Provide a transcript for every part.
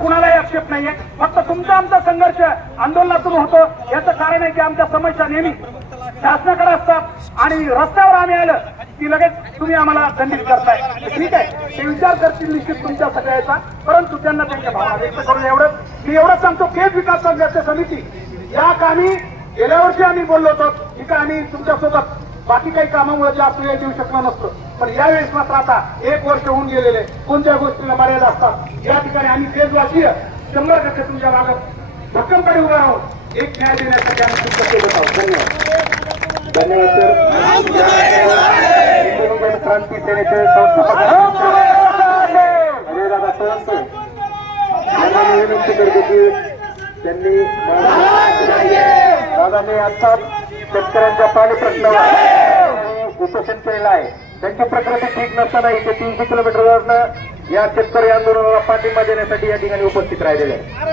कुणालाही आक्षेप नाहीये. फक्त तुमचा आमचा संघर्ष आंदोलनातून होतो. याचं कारण आहे की आमच्या समस्या नेहमी शासनाकडे असतात आणि रस्त्यावर आम्ही आलं की लगेच तुम्ही आम्हाला दंडित करताय. ठीक आहे? ते विचार करतील निश्चित तुमच्या सगळ्याचा. परंतु त्यांना त्यांच्या भावना व्यक्त करून एवढं मी एवढं सांगतो केस विकास संघर्ष समिती. या कामी गेल्या वर्षी आम्ही बोललो होतो. ठीक आहे आम्ही तुमच्यासोबत बाकी काही कामामुळे जास्त वेळ देऊ शकलो नसतो. पण यावेळेस मात्र आता एक वर्ष होऊन गेलेले कोणत्या गोष्टीला मर्यादा असतात? या ठिकाणी आम्ही देशवासीय शंभर टक्के तुमच्या मागत भक्कमपणे उभा आहोत एक न्याय देण्यासाठी आम्ही तुमचं केलं आहोत धन्यवाद. धन्यवाद सर. क्रांती सेनेचे संस्थापक विनंती करतो की त्यांनी दादाने आता शेतकऱ्यांच्या पाणी प्रश्नावर उपोषण केलेलं आहे. त्यांची प्रकृती ठीक नसताना इथे तीनशे किलोमीटरवरनं या शेतकरी आंदोलनाला पाठिंबा देण्यासाठी या ठिकाणी उपस्थित राहिलेले आहे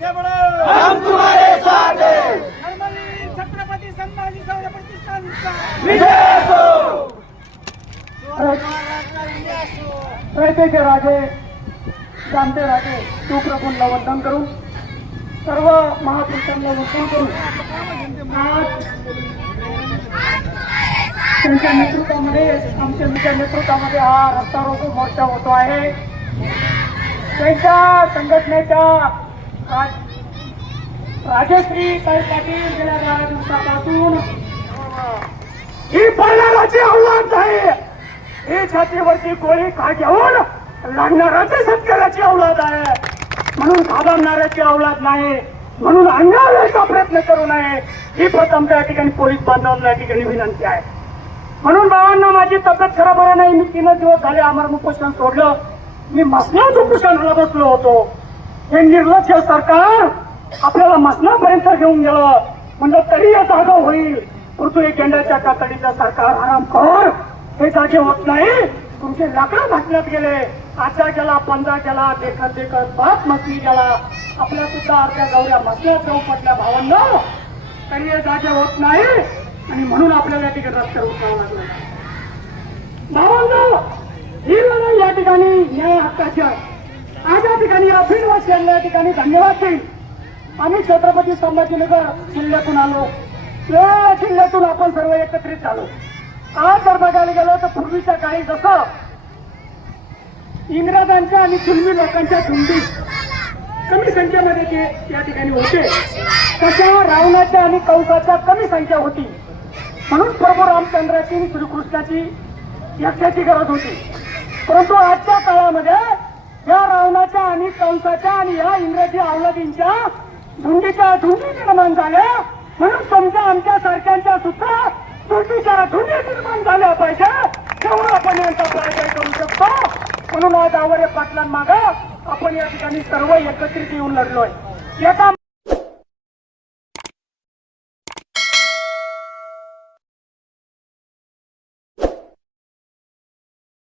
अरे मंत्री संत्री जाणार कशाला छत्रपती संभाजी चौदा प्रतिष्ठानचा रयतेचे राजे जामते राजे शिवप्रभूंना वंदन करून सर्व महापुरुषांना वंदन करून आज त्यांच्या नेतृत्वामध्ये आमच्या त्यांच्या नेतृत्वामध्ये हा रस्ता रोको मोर्चा होतो आहे त्यांच्या संघटनेच्या राजश्री ताई पाटील गेल्या दहा दिवसापासून ही पडणाराची आव्हान आहे. ही छातीवरची गोळी का घेऊन लढणाराची शेतकऱ्याची अवलाद आहे. म्हणून घाबरणाऱ्याची अवलाद नाही. म्हणून अन्यायाचा प्रयत्न करू नये. ही प्रथम त्या ठिकाणी पोलीस बांधवांना या ठिकाणी विनंती आहे. म्हणून बाबांना माझी तब्येत खराब आहे नाही. मी तीनच दिवस झाले आमरण उपोषण सोडलं. मी मसनाच उपोषणाला बसलो होतो. हे निर्लक्ष सरकार आपल्याला मसनापर्यंत घेऊन गेलं. म्हणजे तरी या जागा होईल. पृथ्वी केंद्राच्या कातडीचं सरकार आराम कर. हे जागे होत नाही. तुमचे लाकडं घातल्यात गेले. आजचा गेला पंधरा गेला देखत देखत बाप मस्ती गेला. आपल्या सुद्धा अर्ध्या गौऱ्या मसल्यात जाऊ पडल्या भावांना. तरी हे जागे होत नाही. आणि म्हणून आपल्याला या ठिकाणी रस्त्यावर उतरावं लागलं. भावांना ही लढाई या ठिकाणी न्याय हक्काची आहे. आज या ठिकाणी या बीडवासियांना या ठिकाणी धन्यवाद देईल आम्ही छत्रपती संभाजीनगर जिल्ह्यातून आलो. या जिल्ह्यातून आपण सर्व एकत्रित झालो. आज जर बघायला गेलो तर पूर्वीच्या काळी जसं इंग्रजांच्या आणि जुलमी लोकांच्या झुंडी कमी संख्येमध्ये ते या ठिकाणी होते तशा रावणाच्या आणि कंसाच्या कमी संख्या होती. म्हणून प्रभू रामचंद्राची आणि श्रीकृष्णाची यक्षाची गरज होती. परंतु आजच्या काळामध्ये या रावणाच्या आणि कंसाच्या आणि या इंग्रजी अवलादींच्या धुंदीच्या धुंदी निर्माण झाल्या. म्हणून समजा आमच्या सारख्यांच्या सुद्धा झुंडीच्या झुंडी निर्माण झाल्या पाहिजे. तेवढं आपण यांचा प्रयत्न करू शकतो. म्हणून आज आवरे पाटलांमाग आपण या ठिकाणी सर्व एकत्रित येऊन लढलोय. एका